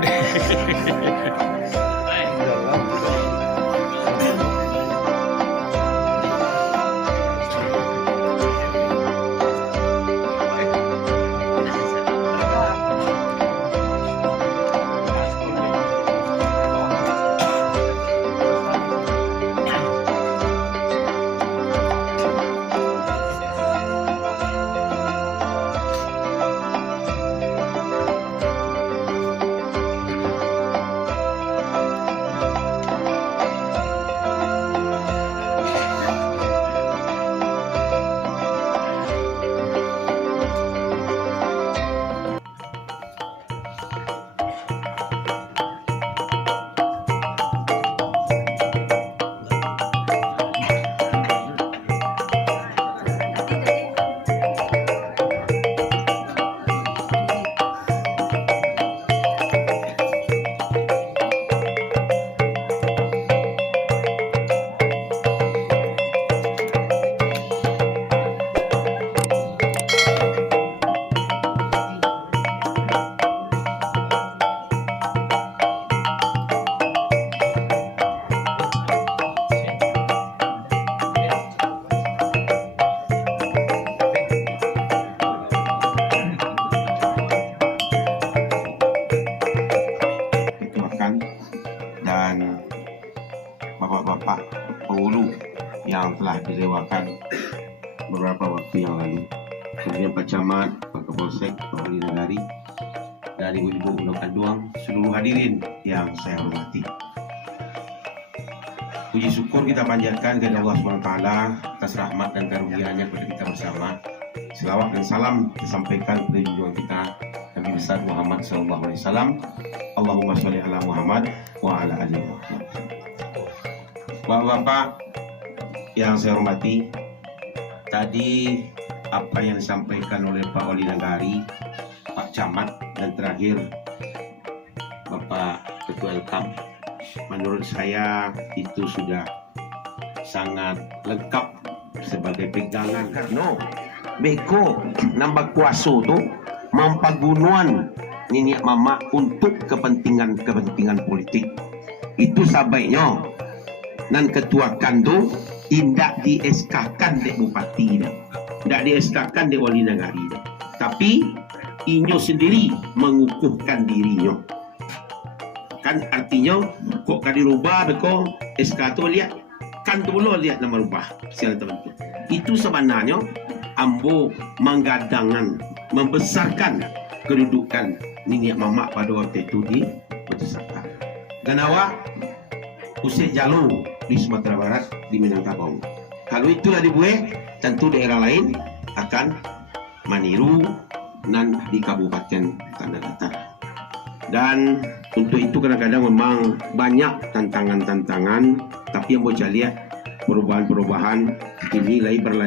takut. Dan bapak-bapak penghulu yang telah dilewakan beberapa waktu yang lalu, kemudian Pak Camat, Pak Kapolsek, Pak Wali Negari, dan ibu-ibu Undang Kanduang, seluruh hadirin yang saya hormati. Puji syukur kita panjatkan kepada Allah SWT atas rahmat dan karunia-Nya kepada kita bersama. Selawat dan salam disampaikan kepada junjungan kita Nabi besar Muhammad SAW. Allahumma sholli ala Muhammad wa ala ali Muhammad. Bapak-bapak yang saya hormati, tadi apa yang disampaikan oleh Pak Wali Negari, Pak Camat, dan terakhir Bapak Ketua LKAM, menurut saya itu sudah sangat lengkap sebagai pegangan. No, beko nambah kuasa tu mampagunuan niniak mama untuk kepentingan politik. Itu sebaiknya nan ketuakan tu tidak di SK-kan dek bupati dah, tidak di SK-kan dek wali negari dah, tapi inyo sendiri mengukuhkan dirinya. Kan artinya kok kan dirubah beko SK tu lihat kan tu lo lihat nama rubah secara tertentu. Itu sebenarnya ambo menggadangan membesarkan kedudukan niniak mamak pada waktu itu di Betusaka. Ganawa usik jalur di Sumatera Barat, di Minangkabau. Kalau itulah dibuat, tentu daerah lain akan meniru dan di Kabupaten Tanah Datar. Dan untuk itu kadang-kadang memang banyak tantangan-tantangan, tapi yang boleh lihat perubahan-perubahan ini berlanjut.